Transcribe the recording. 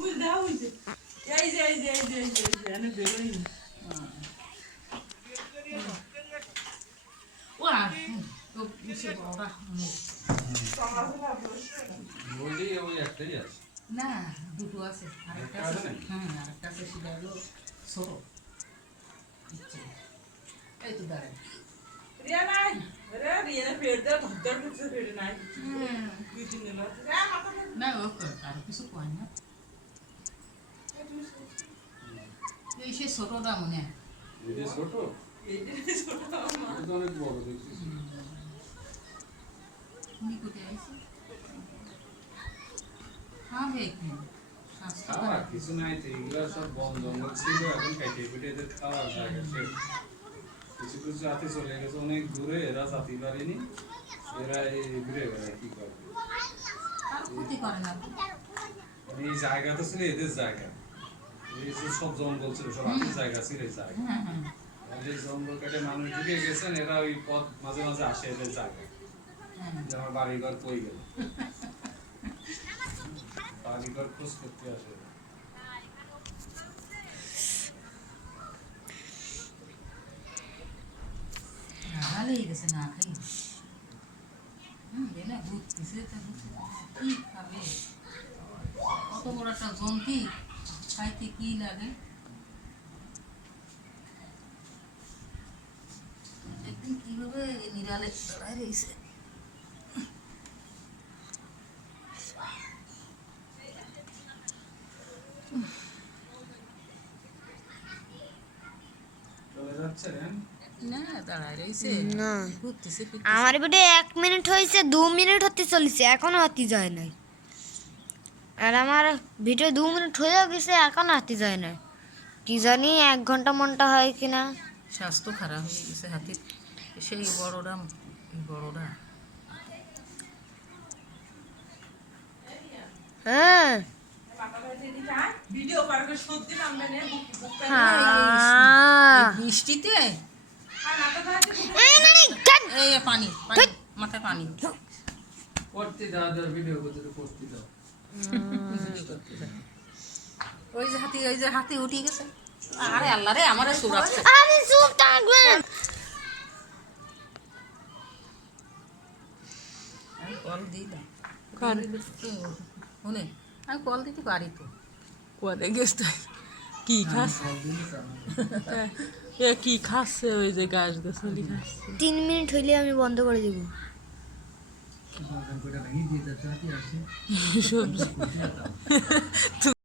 না। না দুটো আছে আরেকটা আছে হ্যাঁ আরেকটা আছে সেটা হলো ছোট। এই তো দাঁড়ায় রিয়া নাই? রে রিয়া পেট দে ধর ধর নাই। হুম। দুই দিন এলো হ্যাঁ মাথা না ও কর আর কিছু কয় না এই সে ছোটটা মনে হয়। এটা ছোট? এই ছোট এটা অনেক বড় দেখছিস? তুমি কোথায় আইছি? হ্যাঁ হে কিছু নাই তো এগুলো সব বন জঙ্গল ছিল এখন কেটে কেটে এদের খাওয়ার জায়গা শেষ কিছু কিছু জাতি চলে গেছে অনেক দূরে এরা জাতি পারেনি এরা এই ঘুরে বেড়ায় কি করবে। মানে এই জায়গা তো ছিল এদের জায়গা। এই সব জঙ্গল ছিল সব আপনার জায়গা ছিল জায়গা। যে জঙ্গল কেটে মানুষ ঢুকে গেছেন এরা ওই পথ মাঝে মাঝে আসে এদের জায়গায়। হ্যাঁ যে আমার বাড়িঘর কই গেল? বাড়িঘর খোঁজ করতে আসে। ভালো গেছে না খাই হুম না ঘুরতেছে তা কি খাবে? কত বড় একটা জন্তি। খাইতে কি লাগে। একদিন কীভাবে নিরালে রয়েছে আমার ভিডিও এক মিনিট হয়েছে দু মিনিট হতে চলেছে এখনও হাতি যায় নাই। আর আমার ভিডিও দু মিনিট হয়েও গেছে এখন হাতি যায় না কি জানি এক ঘণ্টা মনটা হয় কিনা? স্বাস্থ্য খারাপ হয়ে গেছে হাতির। সেই বড়রা বড়রা। হ্যাঁ। বৃষ্টিতে? মানে পানি পানি মাথায় পানি। করতে দাও দাও ভিডিও করতে দাও। ওই যে হাতি ওই যে হাতি উঠে গেছে। আরে আল্লাহ রে আমারে সুরাচ্ছে আমি চুপ থাকবেন আমি কল দিলাম শুনে আমি কল দিতে পারি তো। কোয়াদে গেছে? কি খাস? এ কি খাচ্ছে ওই যে গাছ গাছালি খাচ্ছে তিন মিনিট হইলে আমি বন্ধ করে দেবো। সবজি